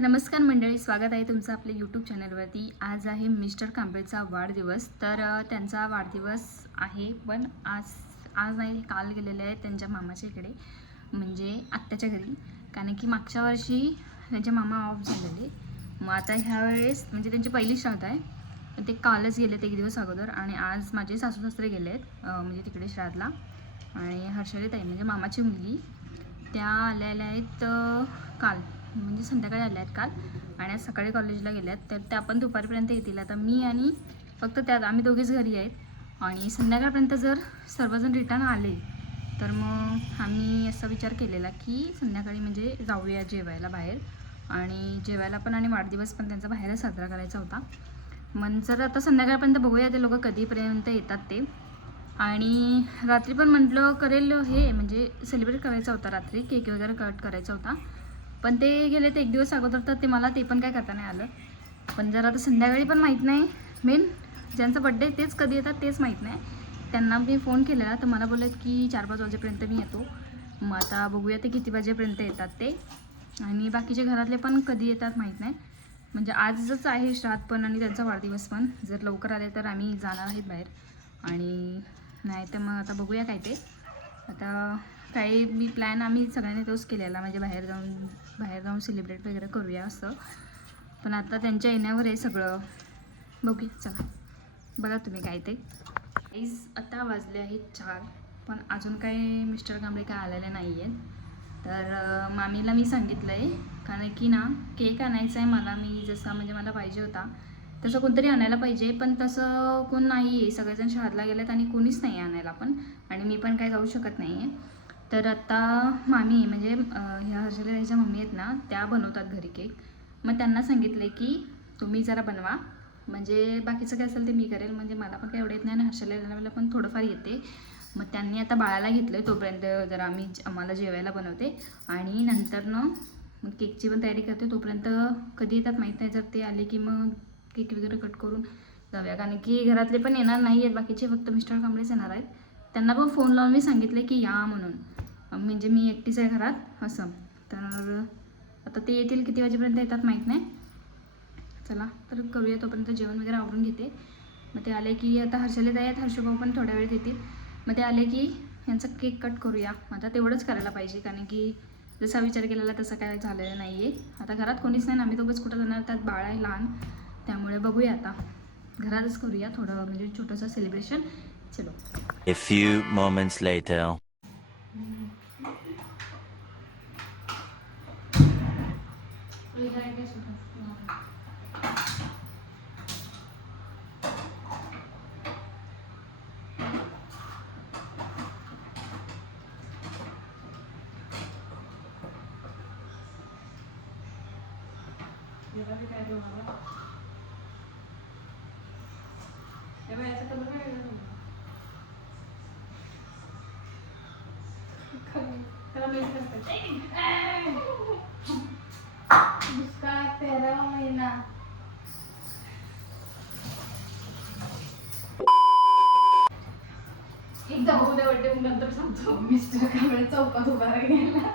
नमस्कार मंडळी, स्वागत आहे तुमचं आपल्या यूट्यूब चॅनलवरती. आज आहे मिस्टर कांबळेचा वाढदिवस. तर त्यांचा वाढदिवस आहे, पण आज नाही, काल गेलेले आहेत त्यांच्या मामाच्या इकडे, म्हणजे आत्याच्या घरी. कारण की मागच्या वर्षी त्यांचे मामा ऑफ झालेले. मग आता ह्यावेळेस म्हणजे त्यांची पहिली श्राद्ध आहे, पण ते कालच गेलेत एक दिवस अगोदर. आणि आज माझे सासू सासरे गेले आहेत म्हणजे तिकडे श्राद्धला. आणि हर्षलीताई म्हणजे मामाची मुलगी त्या आलेल्या आहेत काल, म्हणजे संध्याकाळी आल्या आहेत काल. आणि आज सकाळी कॉलेजला गेल्या आहेत, तर त्या पण दुपारपर्यंत येतील. आता मी आणि फक्त त्यात आम्ही दोघेच घरी आहेत. आणि संध्याकाळपर्यंत जर सर्वजण रिटर्न आले तर मग आम्ही असा विचार केलेला की संध्याकाळी म्हणजे जाऊया जेवायला बाहेर. आणि जेवायला पण आणि वाढदिवस पण त्यांचा बाहेरच साजरा करायचा होता. मग जर आता संध्याकाळपर्यंत बघूया ते लोक कधीपर्यंत येतात ते. आणि रात्री पण म्हटलं करेल हे, म्हणजे सेलिब्रेट करायचा होता रात्री, केक वगैरे कट करायचा होता. पण ते गेले ते एक दिवस अगोदर, तर ते मला ते पण काय करता नाही आलं. पण जर आता संध्याकाळी पण माहीत नाही, मेन ज्यांचा बड्डे तेच कधी येतात तेच माहीत नाही. त्यांना मी फोन केलेला तर मला बोलत की 4-5 वाजेपर्यंत मी येतो. मग आता बघूया ते किती वाजेपर्यंत येतात ते. आणि बाकीचे घरातले पण कधी येतात माहीत नाही. म्हणजे आजच आहे श्राद्ध पण आणि त्यांचा वाढदिवस पण. जर लवकर आले तर आम्ही जाणार आहेत बाहेर, आणि नाही तर मग आता बघूया काय ते. आता काही मी प्लॅन आम्ही सगळ्यांनी तोच केलेला, म्हणजे बाहेर जाऊन सेलिब्रेट वगैरे करूया असं. पण आता त्यांच्या येण्यावर आहे सगळं, बघूया. चला बघा तुम्ही काय ते. आता वाजले आहेत 4, पण अजून काही मिस्टर कांबळे काय आलेले नाही आहेत. तर मामीला मी सांगितलं आहे, कारण की ना केक आणायचा आहे मला. मी जसा म्हणजे मला पाहिजे होता तसं कोणतरी आणायला पाहिजे, पण तसं कोण नाही आहे. सगळेजण शहराला गेलेत आणि कोणीच नाही आणायला पण, आणि मी पण काय जाऊ शकत नाही आहे. तर आता मामी म्हणजे ह्या हर्षलीताईच्या मम्मी आहेत ना, त्या बनवतात घरी केक. मग त्यांना सांगितले की तुम्ही जरा बनवा, म्हणजे बाकीचं काय असेल ते मी करेल. म्हणजे मला पण काय एवढं येत नाही आणि हर्षलीताईला पण थोडंफार येते. मग त्यांनी आता बाळाला घेतलं आहे, तोपर्यंत जरा आम्हाला जेवायला बनवते. आणि नंतर मग केकची पण तयारी करते. तोपर्यंत कधी येतात माहीत नाही. जर ते आले की मग केक वगैरे कट करून जाऊया. कारण की घरातले पण येणार नाही आहेत बाकीचे, फक्त मिस्टर कांबळेच येणार आहेत. त्यांना पण फोन लावून मी सांगितले की या म्हणून, म्हणजे मी एकटीच आहे घरात असं. तर आता ते येतील, किती वाजेपर्यंत येतात माहीत नाही. चला तर करूया, तोपर्यंत जेवण वगैरे आवरून घेते. मग ते आले की आता हर्षलीताई आहेत, हर्षभाऊ पण थोड्या वेळ येतील. मग ते आले की यांचा केक कट करूया. आता तेवढंच करायला पाहिजे, कारण की जसा विचार केलेला तसं काय झालेलं नाही आहे. आता घरात कोणीच नाही, आम्ही दोघंच कुठं जाणार, त्यात बाळ आहे लहान. त्यामुळे बघूया आता घरातच करूया थोडं, म्हणजे छोटंसं सेलिब्रेशन. चलो. A few moments later. एकदा होऊ दे वाटते, मग नंतर सांगतो. मिस्टर कांबळे चौकात उभा राहिला.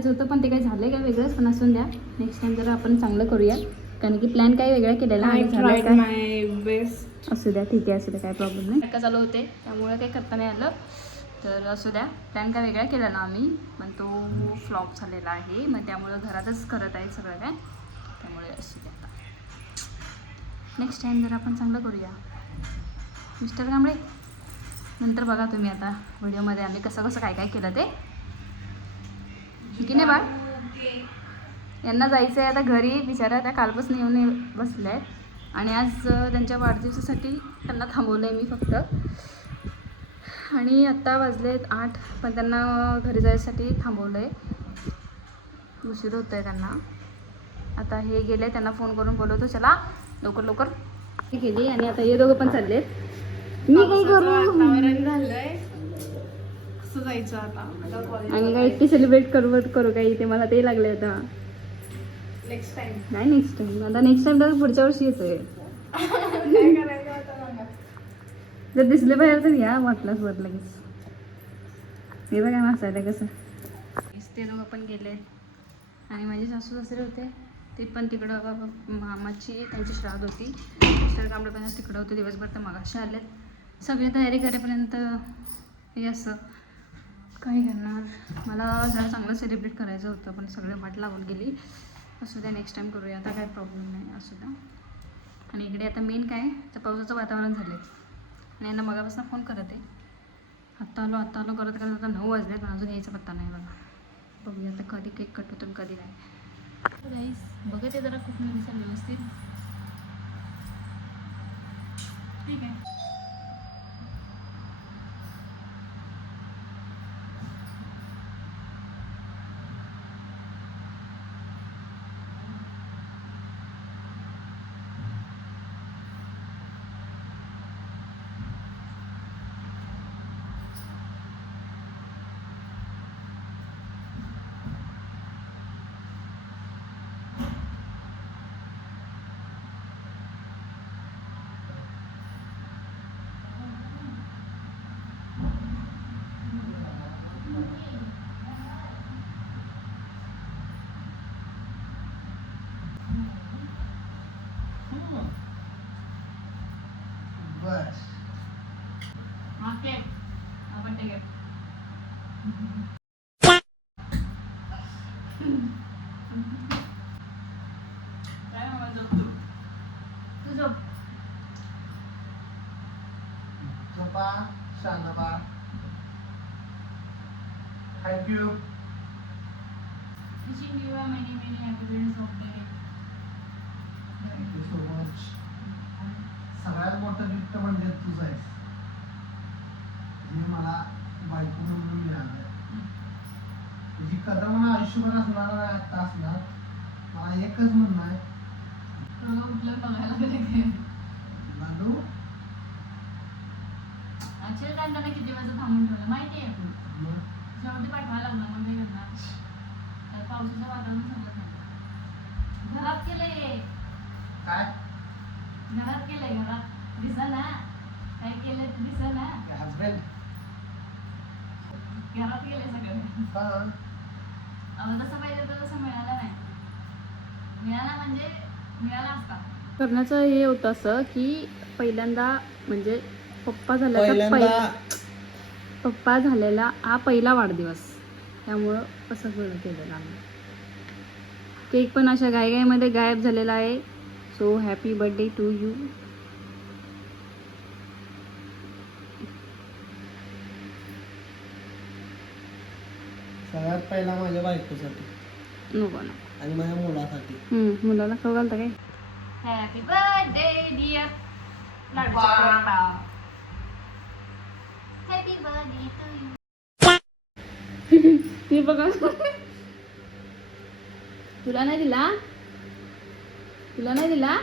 करायचं होतं पण ते काही झालं काय वेगळंच, पण असून द्या. नेक्स्ट टाइम जरा आपण चांगलं करूया, कारण की प्लॅन काही वेगळा केलेला आणि झालं काय माय बेस्ट. असू द्या, ठीक आहे, असू द्या, काय प्रॉब्लेम नाही. का चालू होते त्यामुळे काही करता नाही आलं, तर असू द्या. प्लॅन काय वेगळा केला ना आम्ही, पण तो फ्लॉप झालेला आहे. मग त्यामुळं घरातच करत आहे सगळं काय, त्यामुळे असू द्या. आता नेक्स्ट टाईम जर आपण चांगलं करूया मिस्टर कांबळे. नंतर बघा तुम्ही आता व्हिडिओमध्ये आम्ही कसं कसं काय काय केलं ते, की नाही बाळ. यांना जायचं आहे आता घरी, बिचारा त्या कालपासून येऊन बसले आहेत आणि आज त्यांच्या वाढदिवसासाठी त्यांना थांबवलं आहे मी फक्त. आणि आत्ता वाजलेत 8, पण त्यांना घरी जायसाठी थांबवलं आहे, उशीर होतो आहे त्यांना. आता हे गेले, त्यांना फोन करून बोलवतो चला लवकर लवकर. हे गेली आणि आता हे दोघं पण चाललेत. मी काय करू, वातावरण झालंय, कसं जायचं आता आणि काय एकटी सेलिब्रेट करू काही, ते मला ते लागले आता. नेक्स्ट टाइम नाही नेक्स्ट टाइम, आता नेक्स्ट टाइम तर पुढच्या वर्षी येतोय. काय करायचं आता सांगा. जर दिसले पाहिजे तर या वाटलंच वाटलं लगेच. हे बघा ना असायला कसं. ते दोघं पण गेलेत आणि माझे सासू सासरे होते ते पण तिकडं, मामाची त्यांची श्राद्ध होती. मिस्टर कांबळे पण तिकडं होते दिवसभर, तर मगाशी आलेत. सगळी तयारी करेपर्यंत हे असं काय करणार. मला जरा चांगलं सेलिब्रेट करायचं होतं पण सगळे वाट लागून गेली. असू द्या, नेक्स्ट टाईम करूया, आता काय प्रॉब्लेम नाही, असू द्या. आणि इकडे आता मेन काय तर पावसाचं वातावरण झालं आहे आणि यांना मगापासून फोन करत आहे. आत्ता आलो करत करत आता 9 वाजले पण अजून यायचा पत्ता नाही बघा. बघूया आता कधी केक कट होतो कधी नाही. गाईस बघत आहे जरा खूप नाही दिसेल व्यवस्थित, ठीक आहे. ओके आपण ठीक आहे. काय मामा झोप तू झोप. झोपा शानबा. Thank you. Wishing you a many happy birthdays of day. Thank you so. सगळ्यात मोठं गिफ्ट म्हणजे तुझं आहेस, जे मला बायको म्हणून मिळालं. तुझी कदर मला आयुष्यभर असणार आणि आता असणार. मला एकच म्हणणं आहे, तुला उठलं बघायला गेले लाडू अक्षय त्यांना किती वाजता थांबून ठेवलं माहिती आहे. मग शेवटी पाठवायला लागणार मग काय करणार. तर पावसाचं वातावरण समजत नाही. घरात केलंय, काय घरात केलंय, घरात दिसा ना काय केलंय ते दिसा ना. हजबंड घरात केलंय सगळं. अहो तसं पाहिजे तर तसं मिळालं नाही. मिळाला म्हणजे मिळाला असता. करण्याचं हे होतं असं की पहिल्यांदा म्हणजे पप्पा झालेला हा पहिला वाढदिवस, त्यामुळं असं केलेलं आम्ही. केक पण अशा घाईघाईमध्ये गायब झालेला आहे. So happy birthday to you. सगळ्यात पहिला माझ्या बायकोसाठी नको ना. आणि माझ्या मुलासाठी. मुलाला खाऊ घालता काय. Happy birthday dear happy birthday to you. ती बघा तुला नाही दिला, तुला नाही दिला.